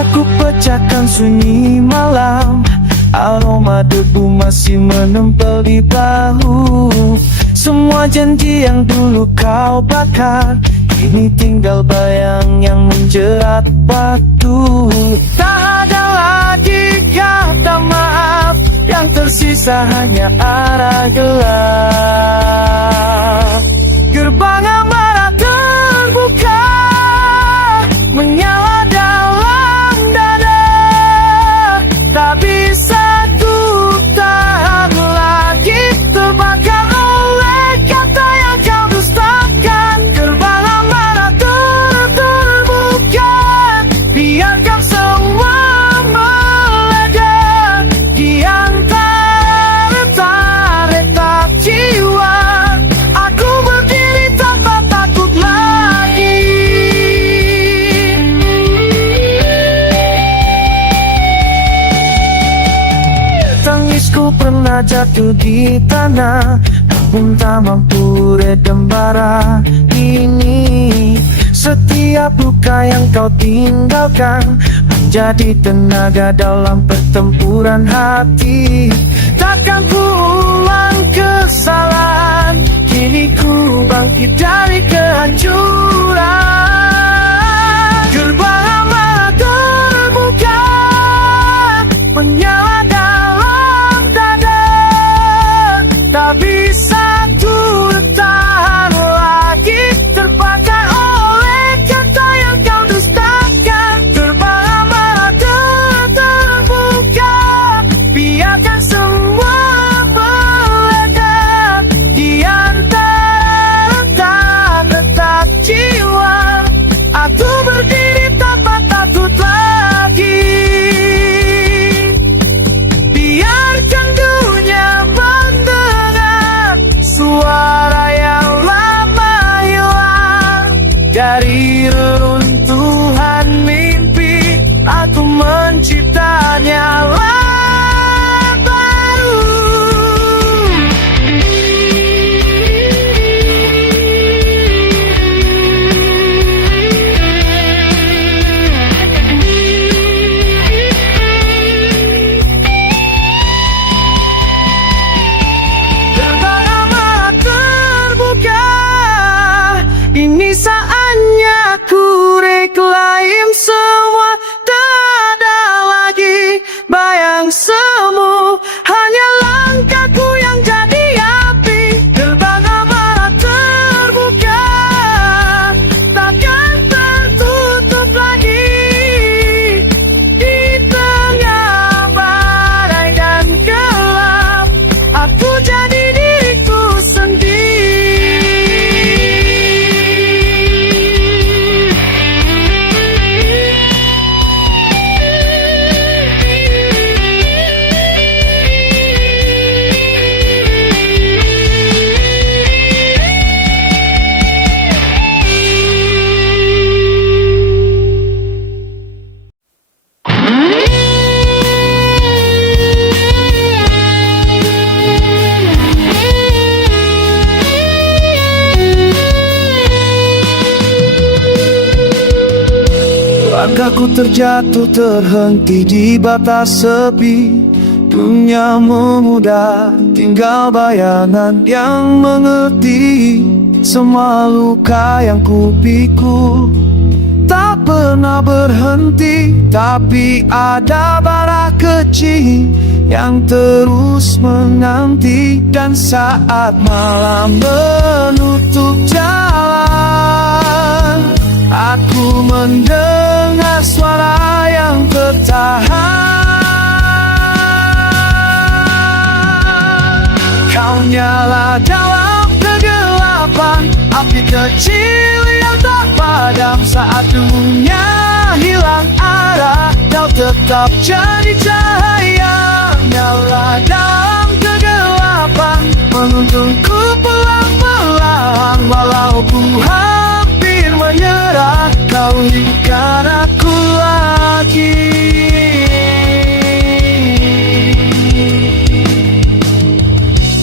Langkahku pecahkan sunyi malam, aroma debu masih menempel di bahu. Semua janji yang dulu kau bakar, kini tinggal bayang yang menjerat batu. Tak ada lagi kata maaf, yang tersisa hanya arah gelap. Gerbang amarah terbuka, menyala dalam dada. Tak bisa ku tahan lagi, terbakar oleh kata yang kau dustakan. Gerbang amarah terbuka, biarkan semua meledak di antara retak jiwa. Aku berdiri tanpa takut lagi. Tangisku pernah jatuh di tanah, namun tak mampu redam bara ini. Setiap luka yang kau tinggalkan menjadi tenaga dalam pertempuran hati. Takkan ku ulang kesalahan, kini ku bangkit dari kehancuran. Gerbang amarah terbuka, menyala dalam dada. Tak bisa ku tahan lagi, terbakar oleh kata yang kau dustakan. Gerbang amarah terbuka, biarkan semua meledak di antara retak jiwa. Aku berdiri tanpa takut lagi. Biarkan dunia mendengar suara yang lama hilang. Dari reruntuhan mimpi, aku menciptanya baru. Gerbang amarah terbuka, ini saatnya ku reklaim semua. Tak ada lagi bayang semu, hanya langkahku yang jadi api. Gerbang amarah terbuka, takkan tertutup lagi. Di tengah badai dan gelap, aku jadi diriku sendiri. Langkahku terjatuh terhenti di batas sepi. Dunia memudar, tinggal bayangan yang mengerti. Semua luka yang kupikul tak pernah berhenti, tapi ada bara kecil yang terus menanti. Dan saat malam menutup jalan, aku mendengar suara yang tertahan. Kau nyala dalam kegelapan, api kecil yang tak padam. Saat dunia hilang arah, kau tetap jadi cahaya. Nyala dalam kegelapan, menuntunku pelan-pelan. Walau ku hampir menyerah, kau hidupkan aku lagi.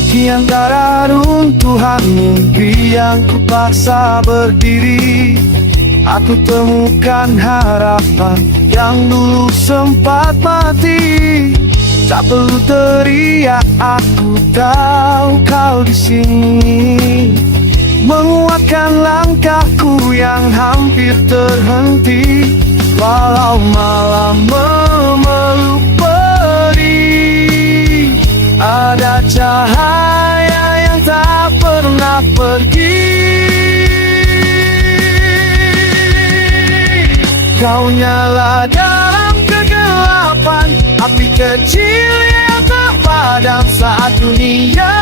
Di antara runtuhan mimpi yang kupaksa berdiri, aku temukan harapan yang dulu sempat mati. Tak perlu teriak, aku tahu kau di sini, menguatkan langkahku yang hampir terhenti. Walau malam memeluk pedih, ada cahaya yang tak pernah pergi. Kau nyala dalam kegelapan, api kecil yang terpadam saat dunia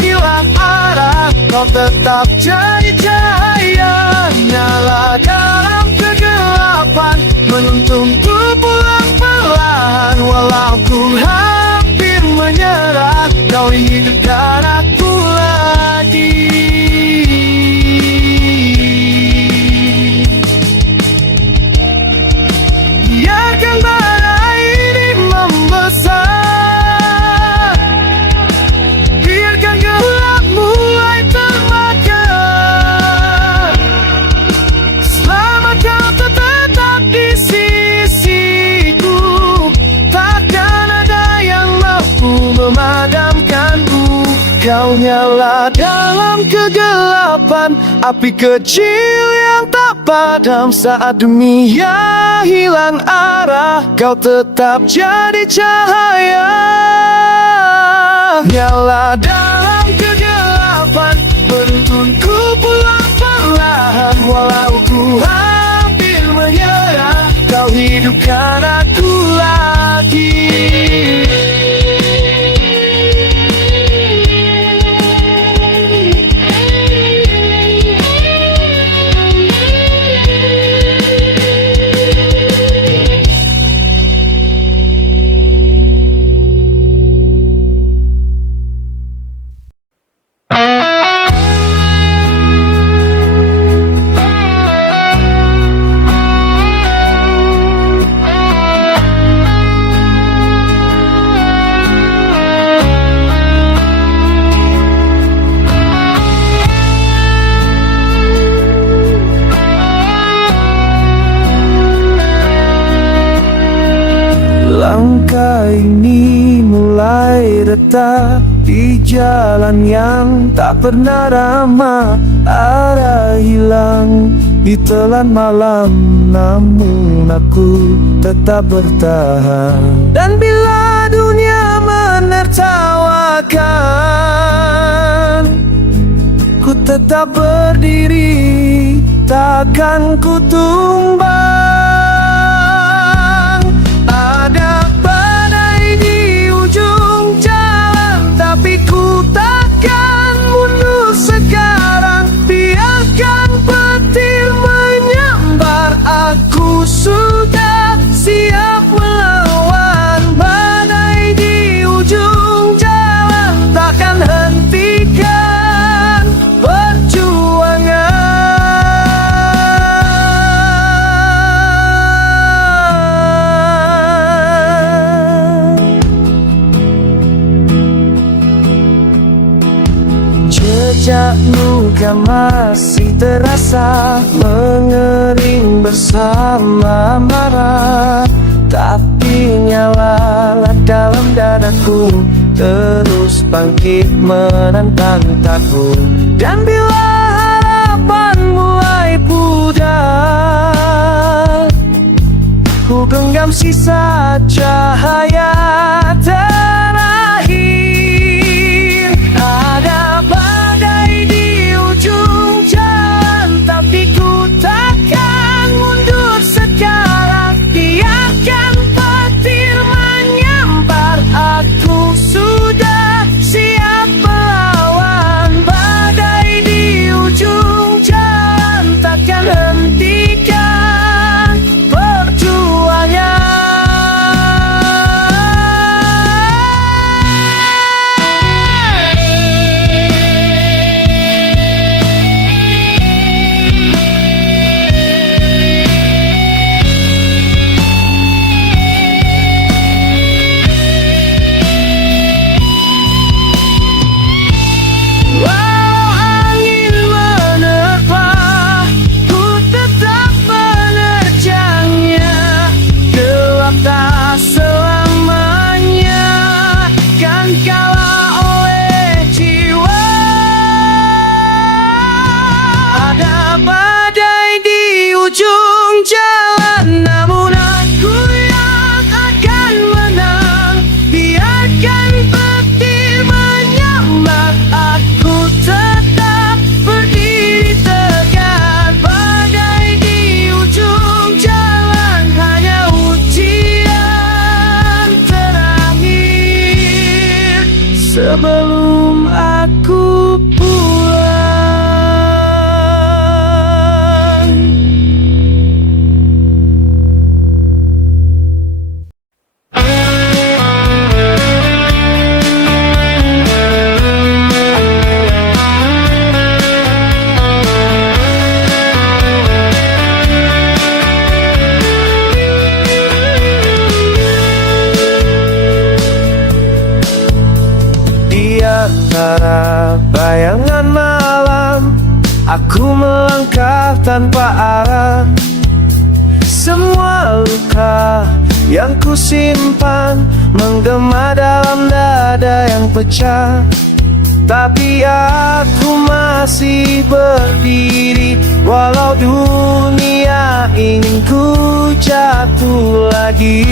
hilang arah. Kau tetap jadi cahaya, nyala dalam kegelapan, menuntunku pulang perlahan. Walau ku hampir menyerah, kau hidupkan aku lagi. Biarkan badai ini membesar, biarkan gelap mulai terbakar. Selama kau tetap di sisiku, takkan ada yang mampu memadamkanku. Kau nyala dalam kegelapan, api kecil yang tak padam saat dunia hilang arah. Kau tetap jadi cahaya, nyala dalam kegelapan, menuntunku pulang perlahan. Walau ku hampir menyerah, kau hidupkan aku lagi. Langkah ini mulai retak di jalan yang tak pernah ramah. Arah hilang ditelan malam, namun aku tetap bertahan. Dan bila dunia menertawakan, ku tetap berdiri, takkan ku tumbang. Ada badai di ujung jalan, tapi ku takkan mundur sekarang. Biarkan petir menyambar, aku sudah siap melawan. Badai di ujung jalan, takkan hentikan perjuangan. Jejakmu kan masih terasa mengering bersama marah, tapi nyalalah dalam dadaku, terus bangkit menantang takut. Dan bila harapan mulai pudar, ku genggam sisa cahaya terakhir. Ada badai di ujung jalan, tapi ku takkan mundur sekarang. Biarkan petir menyambar, aku sudah siap melawan. Badai di ujung jalan, takkan hentikan perjuangan. antara bayangan malam, aku melangkah tanpa arah. Semua luka yang kusimpan menggema dalam dada yang pecah. Tapi aku masih berdiri, walau dunia ingin ku jatuh lagi.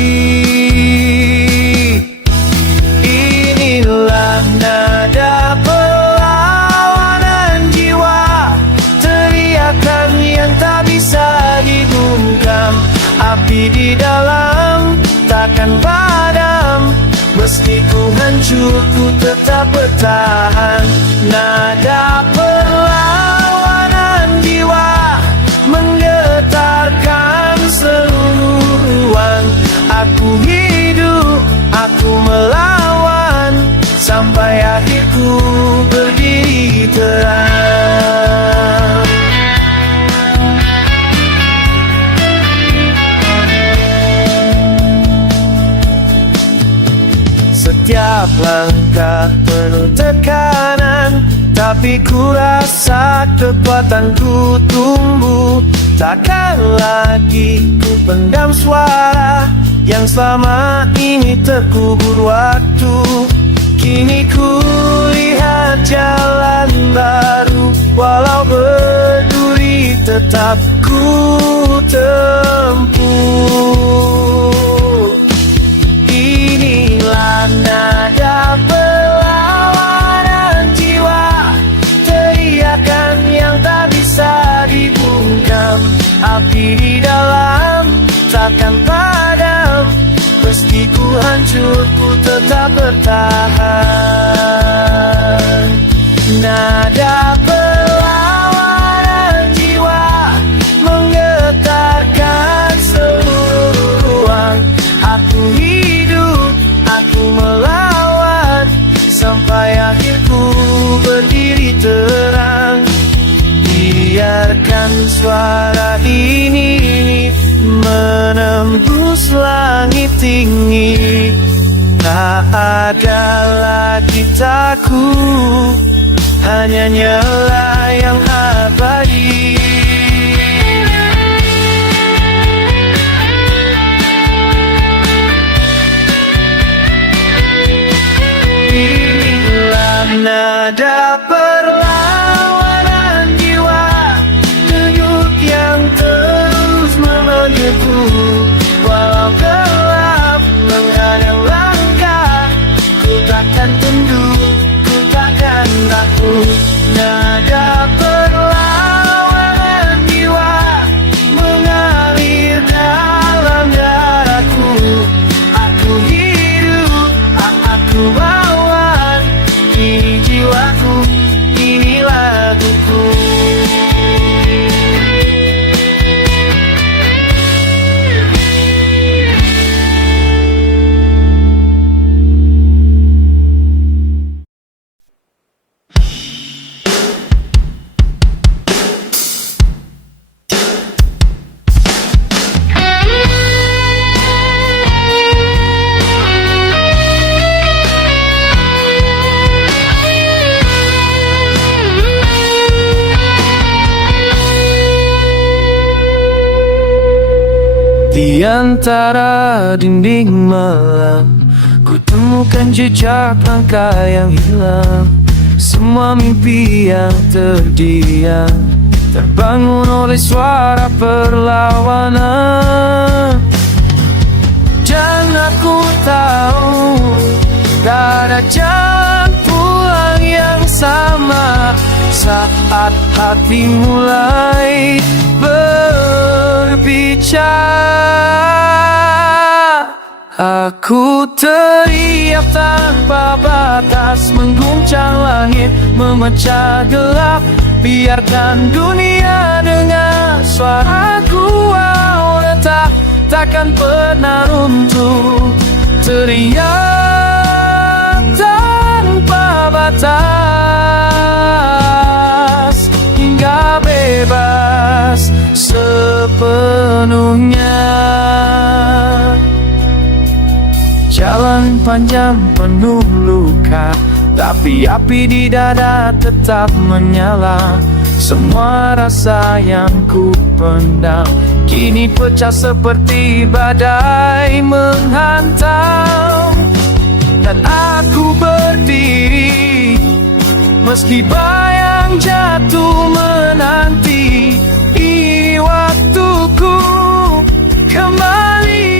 Inilah nada perlawanan jiwa, teriakan yang tak bisa dibungkam. Api di dalam takkan padam, meski ku hancur ku tetap bertahan. Nada perlawanan jiwa menggetarkan seluruh ruang. Aku hidup, aku melawan, sampai akhirku berdiri terang. Setiap langkah penuh tekanan, tapi ku rasa kekuatanku tumbuh. Takkan lagi ku pendam suara yang selama ini terkubur waktu. Kini ku lihat jalan baru, walau berduri tetap ku tempuh. Inilah nada perlawanan jiwa, teriakan yang tak bisa dibungkam. Api di dalam takkan padam, meski ku hancur ku tetap bertahan. Nada perlawanan jiwa menggetarkan seluruh ruang. Aku hidup, aku melawan, sampai akhirku berdiri terang. Biarkan suara ini menembus langit tinggi. Tak ada lagi takut, hanya nyala yang abadi. Inilah nada perlawanan jiwa, denyut yang terus memanggilku. Walau gelap menghadang langkah, ku takkan tunduk, ku takkan takut. Nada perlawanan jiwa mengalir dalam darahku. Aku hidup, aku lawan. Ini jiwaku, ini laguku. Di antara dinding malam, ku temukan jejak langkah yang hilang. Semua mimpi yang terdiam terbangun oleh suara perlawanan. Dan aku tahu tak ada jalan pulang yang sama saat hati mulai berbicara. Aku teriak tanpa batas, mengguncang langit, memecah gelap. Biarkan dunia dengar suaraku, walau takkan pernah runtuh. Teriak tanpa batas hingga bebas sepenuhnya. Jalan panjang penuh luka, tapi api di dada tetap menyala. Semua rasa yang ku pendam kini pecah seperti badai menghantam. Dan aku berdiri meski bayang jatuh menanti waktuku kembali.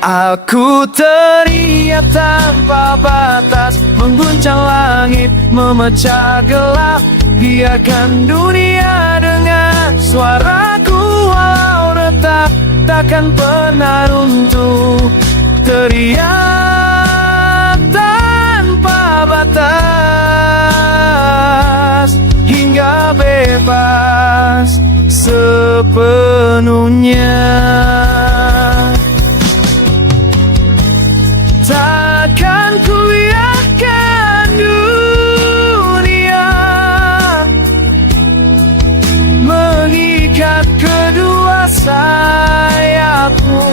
Aku teriak tanpa batas, mengguncang langit, memecah gelap. Biarkan dunia dengar suaraku, walau retak takkan pernah runtuh. Teriak tanpa batas hingga bebas sepenuhnya. Takkan ku biarkan dunia mengikat kedua sayapku.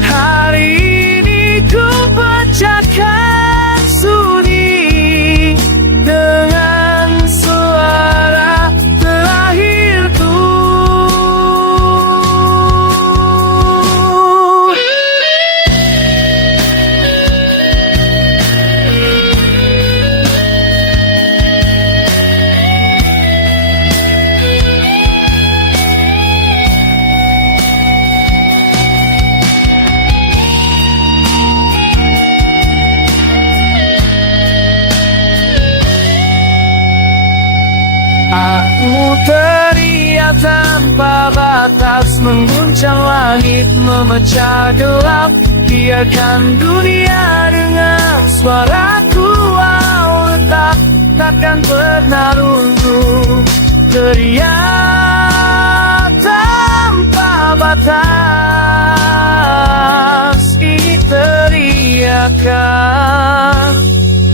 Hari ini ku pecahkan sunyi dengan suara terakhirku. Aku teriak tanpa batas, mengguncang langit, memecah gelap. Biarkan dunia dengar suaraku, walau retak takkan pernah runtuh. Teriak tanpa batas, ini teriakan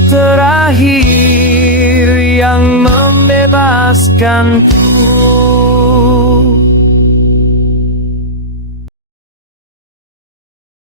terakhir yang membebaskanku.